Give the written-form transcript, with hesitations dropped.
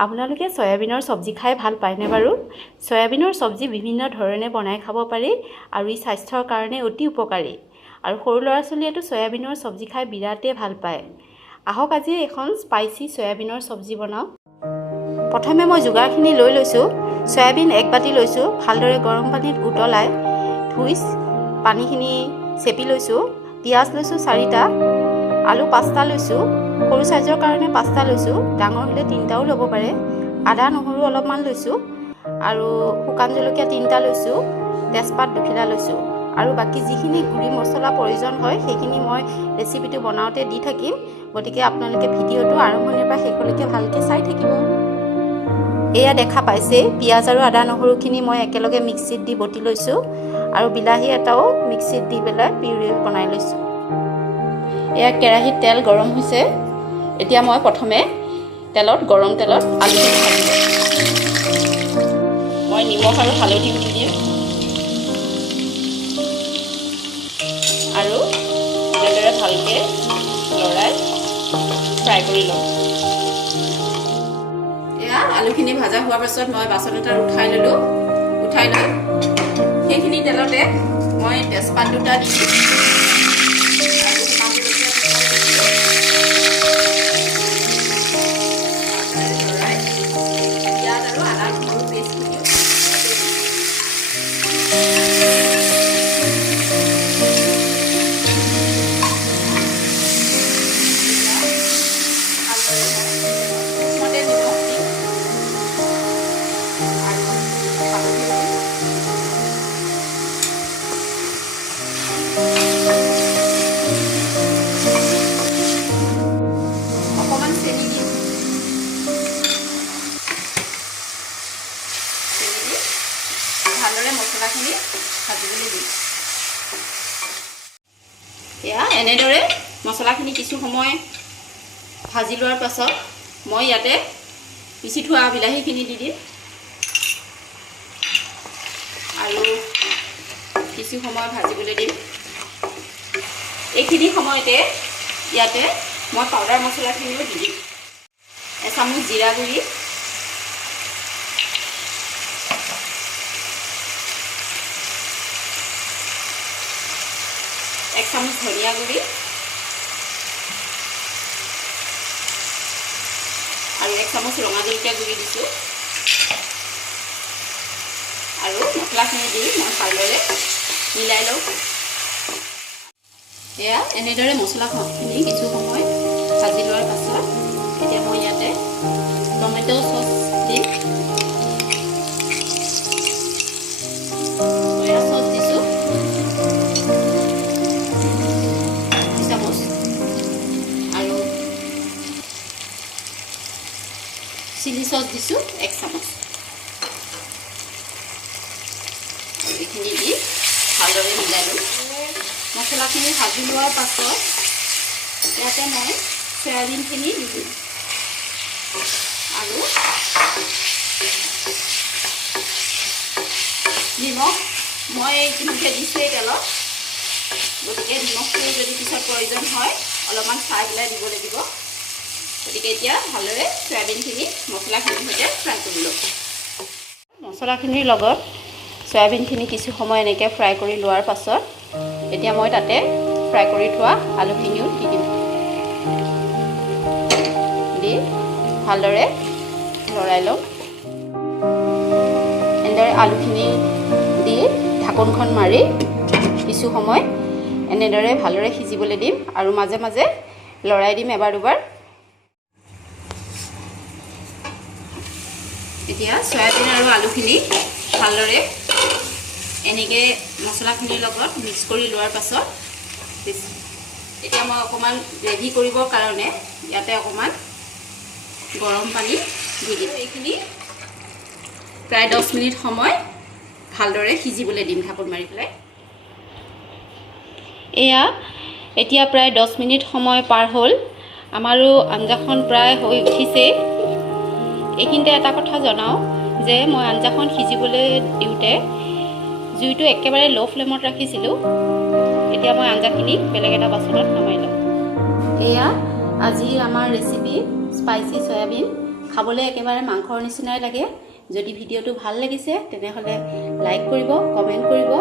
আপোনালোকে সয়াবিনৰ চব্জি খাই ভাল পায়নে বাৰু? সয়াবিনৰ চব্জি বিভিন্ন ধৰণে বনাই খাব পাৰি আৰু ই স্বাস্থ্যৰ কাৰণে অতি উপকাৰী। আৰু সৰু ল'ৰা ছোৱালীয়েতো সয়াবিনৰ চব্জি খাই বিৰাটেই ভাল পায়। আহক আজি এখন স্পাইচি সয়াবিনৰ চব্জি বনাওঁ। প্ৰথমে মই যোগাৰখিনি লৈ লৈছোঁ। সয়াবিন 1 বাটি লৈছোঁ। ভালদৰে গৰম পানীত উতলাই ধুই পানীখিনি চেপি লৈছোঁ। পিঁয়াজ লৈছোঁ 4টা, আলু 5টা লৈছোঁ। সৰু সাইজৰ কাৰণে 5টা লৈছোঁ, ডাঙৰ হ'লে 3টাও ল'ব পাৰে। আদা নহৰু অলপমান লৈছোঁ আৰু শুকান জলকীয়া 3টা লৈছোঁ, তেজপাত 2খিলা লৈছোঁ আৰু বাকী যিখিনি গুড়ি মছলা প্ৰয়োজন হয় সেইখিনি মই ৰেচিপিটো বনাওঁতে দি থাকিম, গতিকে আপোনালোকে ভিডিঅ'টো আৰম্ভণিৰ পৰা শেষলৈকে ভালকৈ চাই থাকিব। এয়া দেখা পাইছে, পিঁয়াজ আৰু আদা নহৰুখিনি মই একেলগে মিক্সিত দি বটি লৈছোঁ আৰু বিলাহী এটাও মিক্সিত দি পেলাই পিউৰি বনাই লৈছোঁ। এয়া কেৰাহীত তেল গৰম হৈছে। এতিয়া মই প্ৰথমে গৰম তেলত আলুখিনি ভাজিম। মই নিমখ আৰু হালধি দি দিম আৰু এনেদৰে ভালকৈ লৰাই ফ্ৰাই কৰি ল'ম। এয়া আলুখিনি ভাজা হোৱাৰ পাছত মই বাচন এটাত উঠাই ল'লোঁ। উঠাই লৈ সেইখিনি তেলতে মই তেজপাত 2টা দি দিম। ভালদৰে মছলাখিনি ভাজিবলৈ দিম। এয়া এনেদৰে মছলাখিনি কিছু সময় ভাজি লোৱাৰ পাছত মই ইয়াতে পিচি থোৱা বিলাহীখিনি দি দিম আৰু কিছু সময় ভাজিবলৈ দিম। এইখিনি সময়তে ইয়াতে মই পাউডাৰ মছলাখিনিও দি দিম। এচামুচ জিৰা গুড়ি, 1 চামুচ ধনিয়া গুড়ি আৰু 1 চামুচ ৰঙা জলকীয়া গুড়ি দিছোঁ আৰু মছলাখিনি দি মই ভালদৰে মিলাই লওঁ। এয়া এনেদৰে মছলাখিনি কিছু সময় ভাজি লোৱাৰ পাছত এতিয়া মই ইয়াতে টমেটো চচ দিম। সয়া চচ দিছোঁ 2 চামুচ আৰু চিলি চচ দিছোঁ 1 চামুচ। এইখিনি দি ভালদৰে মিলাই ল'ম। মছলাখিনি ভাজি লোৱাৰ পাছত ইয়াতে মই সয়াবিনখিনি দি দিম আৰু নিমখ মই ইতিমধ্যে দিছোঁৱেই তেলত, গতিকে নিমখটো যদি পিছত প্ৰয়োজন হয় অলপমান চাই পেলাই দিব লাগিব। গতিকে এতিয়া ভালদৰে সয়াবিনখিনি মছলাখিনিৰ সৈতে ফ্ৰাই কৰি ল'ম। মছলাখিনিৰ লগত সয়াবিনখিনি কিছু সময় এনেকৈ ফ্ৰাই কৰি লোৱাৰ পাছত এতিয়া মই তাতে ফ্ৰাই কৰি থোৱা আলুখিনিও দি দিম। দি ভালদৰে লৰাই ল'ম। এনেদৰে আলুখিনি দি ঢাকোনখন মাৰি কিছু সময় এনেদৰে ভালদৰে সিজিবলৈ দিম আৰু মাজে মাজে লৰাই দিম এবাৰ দুবাৰ। এতিয়া সয়াবিন আৰু আলুখিনি ভালদৰে এনেকৈ মছলাখিনিৰ লগত মিক্স কৰি লোৱাৰ পাছত এতিয়া মই অকণমান গ্ৰেভি কৰিবৰ কাৰণে ইয়াতে অকণমান গৰম পানী দি দিম। এইখিনি প্ৰায় 10 মিনিট সময় ভালদৰে সিজিবলৈ দিম ঢাকোন মাৰি পেলাই। এয়া এতিয়া প্ৰায় 10 মিনিট সময় পাৰ হ'ল, আমাৰো আঞ্জাখন প্ৰায় হৈ উঠিছে। এইখিনিতে এটা কথা জনাওঁ যে মই আঞ্জাখন সিজিবলৈ দিওঁতে জুইটো একেবাৰে ল' ফ্লেমত ৰাখিছিলোঁ। এতিয়া মই আঞ্জাখিনি বেলেগ এটা বাচনত নমাই ল'ম। এয়া আজি আমাৰ ৰেচিপি স্পাইচি চয়াবিন। খাবলৈ একেবাৰে মাংসৰ নিচিনাই লাগে। যদি ভিডিঅ'টো ভাল লাগিছে তেনেহ'লে লাইক কৰিব, কমেণ্ট কৰিব